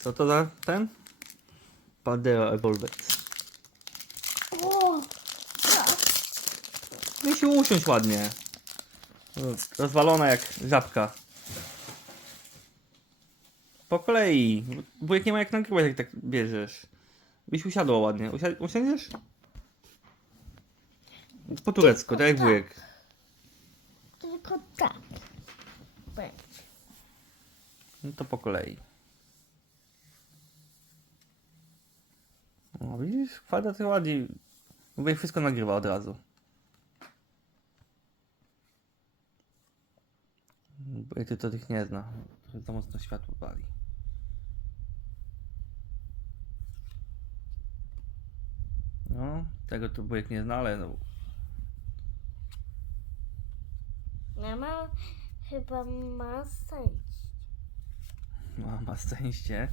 Co to za ten? Pandera Evolved. O! Misiu, usiądź ładnie. Rozwalona jak żabka. Po kolei. Wujek nie ma jak nagrywać, jak tak bierzesz. Byś usiadła ładnie. Usia usiądziesz? Po turecku, tak jak wujek. Tylko tak. Będzie. No to po kolei. No widzisz, kwadrat ładniej. Wujek wszystko nagrywa od razu. Wujek ty to tych nie zna. Za mocno światło pali. No, tego to wujek nie zna, ale no, Mama chyba ma sens. ma, ma szczęście.